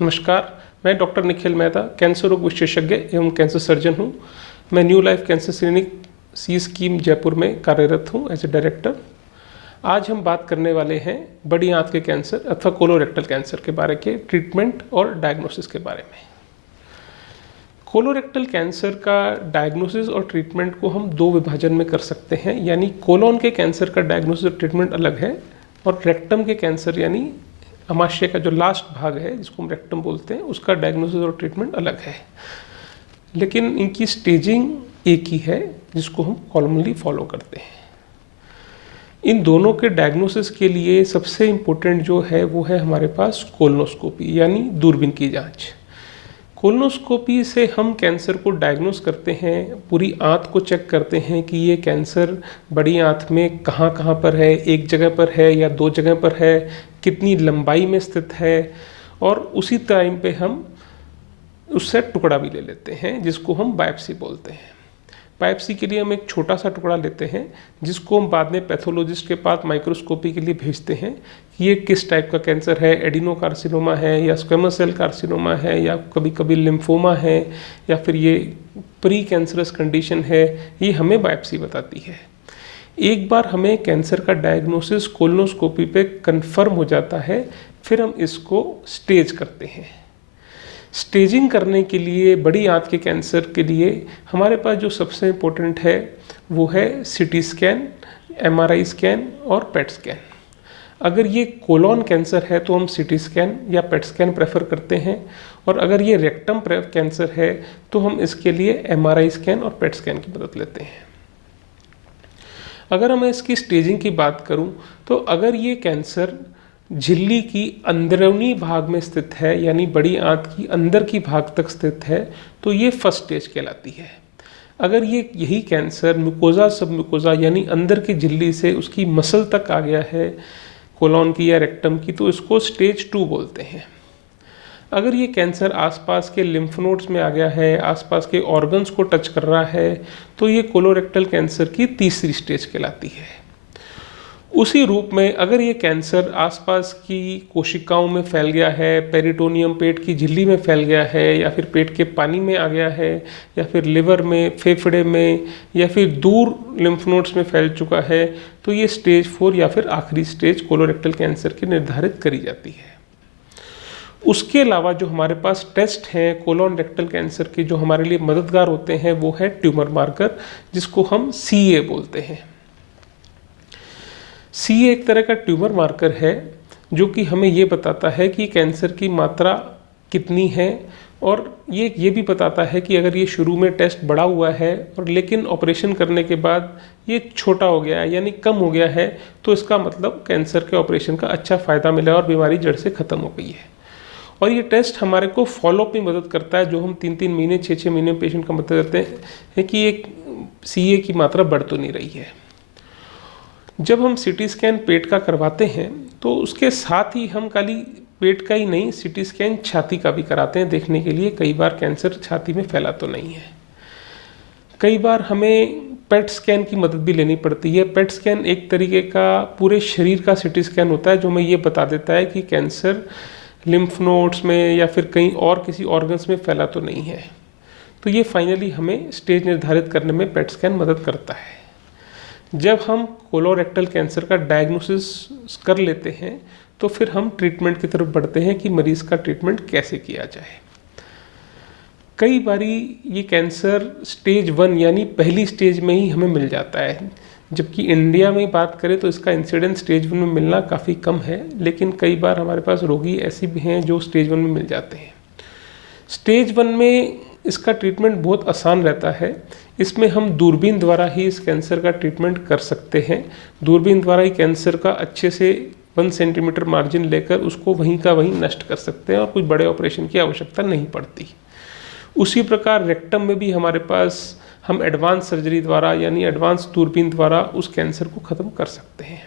नमस्कार, मैं doctor Nikhil Mehta, cancer रोग विशेषज्ञ एवं कैंसर सर्जन हूँ। मैं न्यू लाइफ कैंसर क्लिनिक सी स्कीम जयपुर में कार्यरत हूँ एज ए डायरेक्टर। आज हम बात करने वाले हैं बड़ी आंत के कैंसर अथवा कोलोरेक्टल कैंसर के बारे के ट्रीटमेंट और डायग्नोसिस के बारे में। कोलोरेक्टल कैंसर का डायग्नोसिस और ट्रीटमेंट को हम दो विभाजन में कर सकते हैं, यानी कोलोन के कैंसर का डायग्नोसिस और ट्रीटमेंट अलग है और रेक्टम के कैंसर यानी अमाशय का जो लास्ट भाग है जिसको हम रेक्टम बोलते हैं उसका डायग्नोसिस और ट्रीटमेंट अलग है। लेकिन इनकी स्टेजिंग एक ही है जिसको हम कॉमनली फॉलो करते हैं। इन दोनों के डायग्नोसिस के लिए सबसे इम्पोर्टेंट जो है वो है हमारे पास कोलोनोस्कोपी यानी दूरबीन की जांच। कोलोनोस्कोपी से हम कैंसर को डायग्नोस करते हैं, पूरी आंत को चेक करते हैं कि ये कैंसर बड़ी आंत में कहाँ कहाँ पर है, एक जगह पर है या दो जगह पर है, कितनी लंबाई में स्थित है, और उसी टाइम पे हम उससे टुकड़ा भी ले लेते हैं जिसको हम बायोप्सी बोलते हैं। बायोप्सी के लिए हम एक छोटा सा टुकड़ा लेते हैं जिसको हम बाद में पैथोलॉजिस्ट के पास माइक्रोस्कोपी के लिए भेजते हैं कि ये किस टाइप का कैंसर है, एडिनोकार्सिनोमा है या स्क्वेमस सेल कार्सिनोमा है या कभी कभी लिम्फोमा है या फिर ये प्री कैंसरस कंडीशन है, ये हमें बायोप्सी बताती है। एक बार हमें कैंसर का डायग्नोसिस कोलोनोस्कोपी पे कंफर्म हो जाता है, फिर हम इसको स्टेज करते हैं। स्टेजिंग करने के लिए बड़ी आंत के कैंसर के लिए हमारे पास जो सबसे इम्पोर्टेंट है वो है सीटी स्कैन, एमआरआई स्कैन और पेट स्कैन। अगर ये कोलोन कैंसर है तो हम सीटी स्कैन या पेट स्कैन प्रेफर करते हैं, और अगर ये रेक्टम कैंसर है तो हम इसके लिए एमआरआई स्कैन और पेट स्कैन की मदद लेते हैं। अगर मैं इसकी स्टेजिंग की बात करूं तो अगर ये कैंसर झिल्ली की अंदरूनी भाग में स्थित है यानी बड़ी आंत की अंदर की भाग तक स्थित है तो ये फर्स्ट स्टेज कहलाती है। अगर ये यही कैंसर म्यूकोजा सब म्यूकोजा यानी अंदर की झिल्ली से उसकी मसल तक आ गया है कोलोन की या रेक्टम की तो इसको स्टेज 2 बोलते हैं। अगर ये कैंसर आसपास के लिम्फ नोड्स में आ गया है, आसपास के ऑर्गन्स को टच कर रहा है, तो ये कोलोरेक्टल कैंसर की तीसरी स्टेज कहलाती है। उसी रूप में अगर ये कैंसर आसपास की कोशिकाओं में फैल गया है, पेरिटोनियम पेट की झिल्ली में फैल गया है या फिर पेट के पानी में आ गया है या फिर लिवर में, फेफड़े में या फिर दूर लिम्फ नोड्स में फैल चुका है, तो ये स्टेज 4 या फिर आखिरी स्टेज कोलोरेक्टल कैंसर की निर्धारित करी जाती है। उसके अलावा जो हमारे पास टेस्ट हैं कोलोन रेक्टल कैंसर के जो हमारे लिए मददगार होते हैं वो है ट्यूमर मार्कर जिसको हम CA बोलते हैं। CA एक तरह का ट्यूमर मार्कर है जो कि हमें ये बताता है कि कैंसर की मात्रा कितनी है, और ये भी बताता है कि अगर ये शुरू में टेस्ट बढ़ा हुआ है और लेकिन ऑपरेशन करने के बाद ये छोटा हो गया है यानी कम हो गया है तो इसका मतलब कैंसर के ऑपरेशन का अच्छा फ़ायदा मिला और बीमारी जड़ से ख़त्म हो गई है। और ये टेस्ट हमारे को फॉलोअप में मदद करता है, जो हम 3-3 महीने 6-6 महीने पेशेंट का मदद करते हैं कि एक CA की मात्रा बढ़ तो नहीं रही है। जब हम सीटी स्कैन पेट का करवाते हैं तो उसके साथ ही हम खाली पेट का ही नहीं सीटी स्कैन छाती का भी कराते हैं देखने के लिए कई बार कैंसर छाती में फैला तो नहीं है। कई बार हमें पेट स्कैन की मदद भी लेनी पड़ती है। पेट स्कैन एक तरीके का पूरे शरीर का सीटी स्कैन होता है जो हमें ये बता देता है कि कैंसर लिम्फ नोड्स में या फिर कहीं और किसी ऑर्गन्स में फैला तो नहीं है। तो ये फाइनली हमें स्टेज निर्धारित करने में पेट स्कैन मदद करता है। जब हम कोलोरेक्टल कैंसर का डायग्नोसिस कर लेते हैं तो फिर हम ट्रीटमेंट की तरफ बढ़ते हैं कि मरीज़ का ट्रीटमेंट कैसे किया जाए। कई बारी ये कैंसर स्टेज 1 यानी पहली स्टेज में ही हमें मिल जाता है, जबकि इंडिया में बात करें तो इसका इंसिडेंस स्टेज 1 में मिलना काफ़ी कम है, लेकिन कई बार हमारे पास रोगी ऐसे भी हैं जो स्टेज 1 में मिल जाते हैं। स्टेज 1 में इसका ट्रीटमेंट बहुत आसान रहता है। इसमें हम दूरबीन द्वारा ही इस कैंसर का ट्रीटमेंट कर सकते हैं। दूरबीन द्वारा ही कैंसर का अच्छे से 1 सेंटीमीटर मार्जिन लेकर उसको वहीं का वहीं नष्ट कर सकते हैं और कुछ बड़े ऑपरेशन की आवश्यकता नहीं पड़ती। उसी प्रकार रेक्टम में भी हमारे पास हम एडवांस सर्जरी द्वारा यानी एडवांस दूरबीन द्वारा उस कैंसर को ख़त्म कर सकते हैं।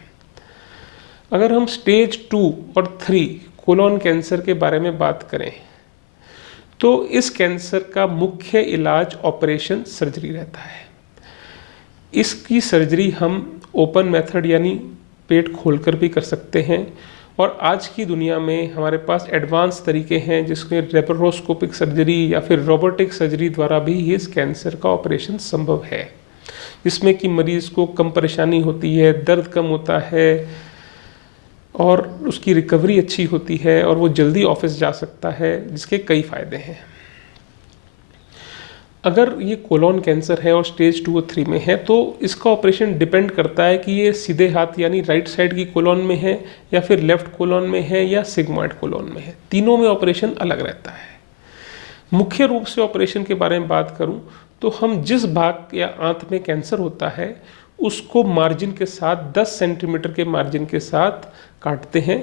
अगर हम स्टेज 2 और 3 कोलोन कैंसर के बारे में बात करें तो इस कैंसर का मुख्य इलाज ऑपरेशन सर्जरी रहता है। इसकी सर्जरी हम ओपन मेथड यानी पेट खोलकर भी कर सकते हैं, और आज की दुनिया में हमारे पास एडवांस तरीके हैं जिसमें लेप्रोस्कोपिक सर्जरी या फिर रोबोटिक सर्जरी द्वारा भी इस कैंसर का ऑपरेशन संभव है, जिसमें कि मरीज़ को कम परेशानी होती है, दर्द कम होता है और उसकी रिकवरी अच्छी होती है और वो जल्दी ऑफिस जा सकता है, जिसके कई फ़ायदे हैं। अगर ये कोलोन कैंसर है और स्टेज 2 और 3 में है तो इसका ऑपरेशन डिपेंड करता है कि ये सीधे हाथ यानी राइट साइड की कोलोन में है या फिर लेफ्ट कोलोन में है या सिग्मॉइड कोलोन में है। तीनों में ऑपरेशन अलग रहता है। मुख्य रूप से ऑपरेशन के बारे में बात करूं तो हम जिस भाग या आंत में कैंसर होता है उसको मार्जिन के साथ 10 सेंटीमीटर के मार्जिन के साथ काटते हैं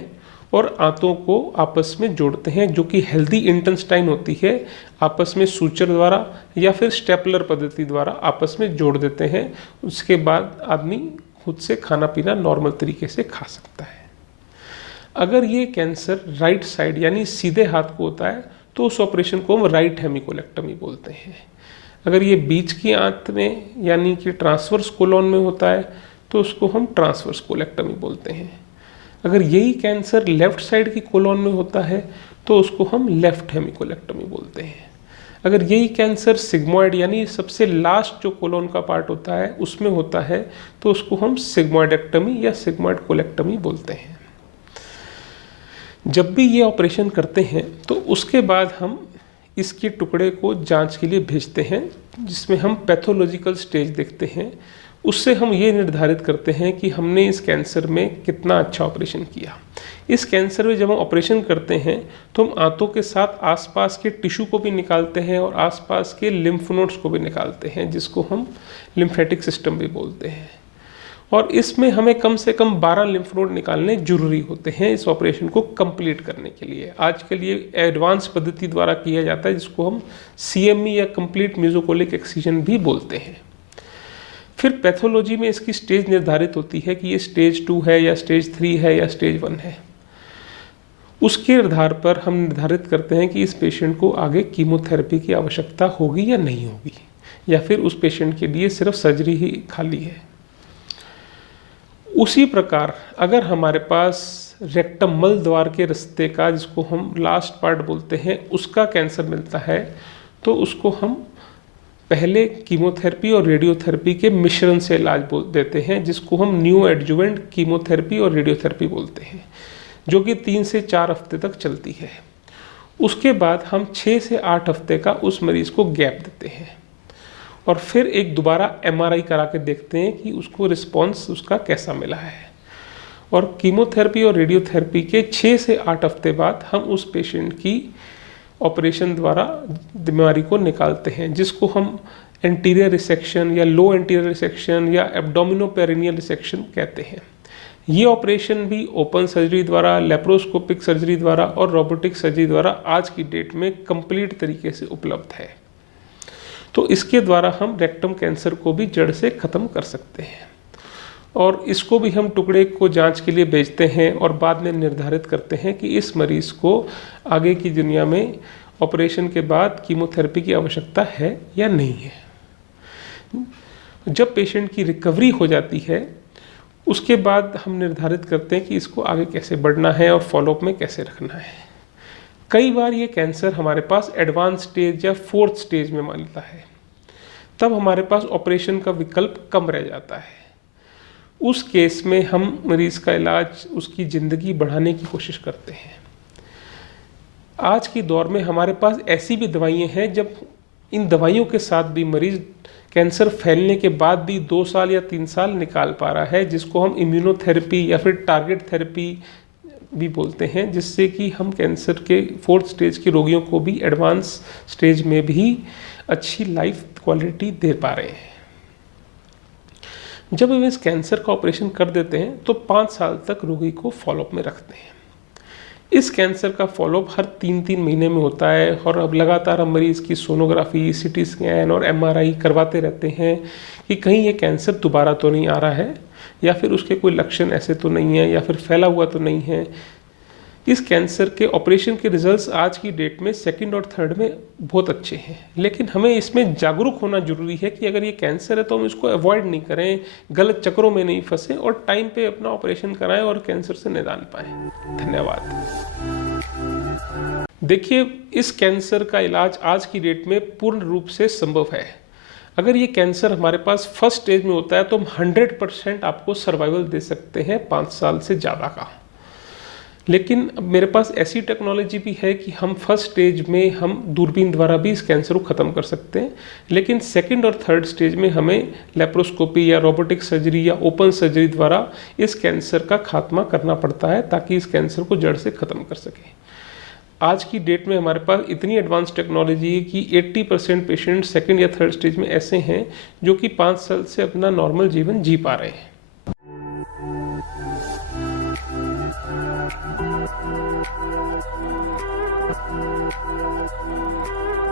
और आंतों को आपस में जोड़ते हैं, जो कि हेल्दी इंटेस्टाइन होती है, आपस में सूचर द्वारा या फिर स्टेपलर पद्धति द्वारा आपस में जोड़ देते हैं। उसके बाद आदमी खुद से खाना पीना नॉर्मल तरीके से खा सकता है। अगर ये कैंसर राइट साइड यानी सीधे हाथ को होता है तो उस ऑपरेशन को हम राइट हेमिकोलेक्टमी बोलते हैं। अगर ये बीच की आंत में यानी कि ट्रांसवर्स कोलोन में होता है तो उसको हम ट्रांसवर्स कोलेक्टमी बोलते हैं। अगर यही कैंसर लेफ्ट साइड की कोलोन में होता है तो उसको हम लेफ्ट हेमिकोलेक्टमी बोलते हैं। अगर यही कैंसर सिग्मॉइड यानी सबसे लास्ट जो कोलोन का पार्ट होता है उसमें होता है तो उसको हम सिग्मॉइडेक्टमी या सिग्मॉइड कोलेक्टमी बोलते हैं। जब भी ये ऑपरेशन करते हैं तो उसके बाद हम इसके टुकड़े को जांच के लिए भेजते हैं, जिसमें हम पैथोलॉजिकल स्टेज देखते हैं। उससे हम ये निर्धारित करते हैं कि हमने इस कैंसर में कितना अच्छा ऑपरेशन किया। इस कैंसर में जब हम ऑपरेशन करते हैं तो हम आंतों के साथ आसपास के टिश्यू को भी निकालते हैं और आसपास के लिम्फ नोड्स को भी निकालते हैं, जिसको हम लिम्फेटिक सिस्टम भी बोलते हैं। और इसमें हमें कम से कम 12 लिम्फ नोड निकालने जरूरी होते हैं इस ऑपरेशन को कंप्लीट करने के लिए। आजकल ये एडवांस पद्धति द्वारा किया जाता है, जिसको हम CME या कंप्लीट मेसोकोलिक एक्सीजन भी बोलते हैं। फिर पैथोलॉजी में इसकी स्टेज निर्धारित होती है कि ये स्टेज 2 है या स्टेज 3 है या स्टेज 1 है। उसके आधार पर हम निर्धारित करते हैं कि इस पेशेंट को आगे कीमोथेरेपी की आवश्यकता होगी या नहीं होगी, या फिर उस पेशेंट के लिए सिर्फ सर्जरी ही खाली है। उसी प्रकार अगर हमारे पास रेक्टम मल द्वार के रास्ते का, जिसको हम लास्ट पार्ट बोलते हैं, उसका कैंसर मिलता है तो उसको हम पहले कीमोथेरेपी और रेडियोथेरेपी के मिश्रण से इलाज देते हैं, जिसको हम न्यू एडजुवेंट कीमोथेरेपी और रेडियोथेरेपी बोलते हैं, जो कि 3 से 4 हफ्ते तक चलती है। उसके बाद हम 6 से 8 हफ्ते का उस मरीज़ को गैप देते हैं और फिर एक दोबारा MRI करा के देखते हैं कि उसको रिस्पॉन्स उसका कैसा मिला है। और कीमोथेरेपी और रेडियोथेरेपी के 6 से 8 हफ्ते बाद हम उस पेशेंट की ऑपरेशन द्वारा बीमारी को निकालते हैं, जिसको हम एंटीरियर रिसेक्शन या लो एंटीरियर रिसेक्शन या एब्डोमिनोपेरिनियल रिसेक्शन कहते हैं। ये ऑपरेशन भी ओपन सर्जरी द्वारा, लेप्रोस्कोपिक सर्जरी द्वारा और रोबोटिक सर्जरी द्वारा आज की डेट में कंप्लीट तरीके से उपलब्ध है। तो इसके द्वारा हम रेक्टम कैंसर को भी जड़ से ख़त्म कर सकते हैं और इसको भी हम टुकड़े को जांच के लिए भेजते हैं और बाद में निर्धारित करते हैं कि इस मरीज़ को आगे की दुनिया में ऑपरेशन के बाद कीमोथेरेपी की आवश्यकता है या नहीं है। जब पेशेंट की रिकवरी हो जाती है उसके बाद हम निर्धारित करते हैं कि इसको आगे कैसे बढ़ना है और फॉलोअप में कैसे रखना है। कई बार ये कैंसर हमारे पास एडवांस स्टेज या 4th स्टेज में मिलता है, तब हमारे पास ऑपरेशन का विकल्प कम रह जाता है। उस केस में हम मरीज़ का इलाज, उसकी ज़िंदगी बढ़ाने की कोशिश करते हैं। आज के दौर में हमारे पास ऐसी भी दवाइयाँ हैं जब इन दवाइयों के साथ भी मरीज़ कैंसर फैलने के बाद भी 2 साल या 3 साल निकाल पा रहा है, जिसको हम इम्यूनोथेरेपी या फिर टारगेट थेरेपी भी बोलते हैं, जिससे कि हम कैंसर के 4th स्टेज के रोगियों को भी एडवांस स्टेज में भी अच्छी लाइफ क्वालिटी दे पा रहे हैं। जब हम इस कैंसर का ऑपरेशन कर देते हैं तो 5 साल तक रोगी को फॉलोअप में रखते हैं। इस कैंसर का फॉलोअप हर 3-3 महीने में होता है और अब लगातार हम मरीज़ की सोनोग्राफी, CT स्कैन और MRI करवाते रहते हैं कि कहीं ये कैंसर दोबारा तो नहीं आ रहा है या फिर उसके कोई लक्षण ऐसे तो नहीं है या फिर फैला हुआ तो नहीं है। इस कैंसर के ऑपरेशन के रिजल्ट्स आज की डेट में सेकंड और थर्ड में बहुत अच्छे हैं, लेकिन हमें इसमें जागरूक होना जरूरी है कि अगर ये कैंसर है तो हम इसको अवॉइड नहीं करें, गलत चक्रों में नहीं फंसें और टाइम पे अपना ऑपरेशन कराएं और कैंसर से निदान पाएं। धन्यवाद। देखिए, इस कैंसर का इलाज आज की डेट में पूर्ण रूप से संभव है। अगर ये कैंसर हमारे पास फर्स्ट स्टेज में होता है तो हम 100% आपको सर्वाइवल दे सकते हैं 5 साल से ज़्यादा का। लेकिन अब मेरे पास ऐसी टेक्नोलॉजी भी है कि हम फर्स्ट स्टेज में हम दूरबीन द्वारा भी इस कैंसर को ख़त्म कर सकते हैं, लेकिन सेकंड और थर्ड स्टेज में हमें लेप्रोस्कोपी या रोबोटिक सर्जरी या ओपन सर्जरी द्वारा इस कैंसर का खात्मा करना पड़ता है ताकि इस कैंसर को जड़ से ख़त्म कर सकें। आज की डेट में हमारे पास इतनी एडवांस टेक्नोलॉजी है कि 80% पेशेंट सेकंड या थर्ड स्टेज में ऐसे हैं जो कि 5 साल से अपना नॉर्मल जीवन जी पा रहे हैं।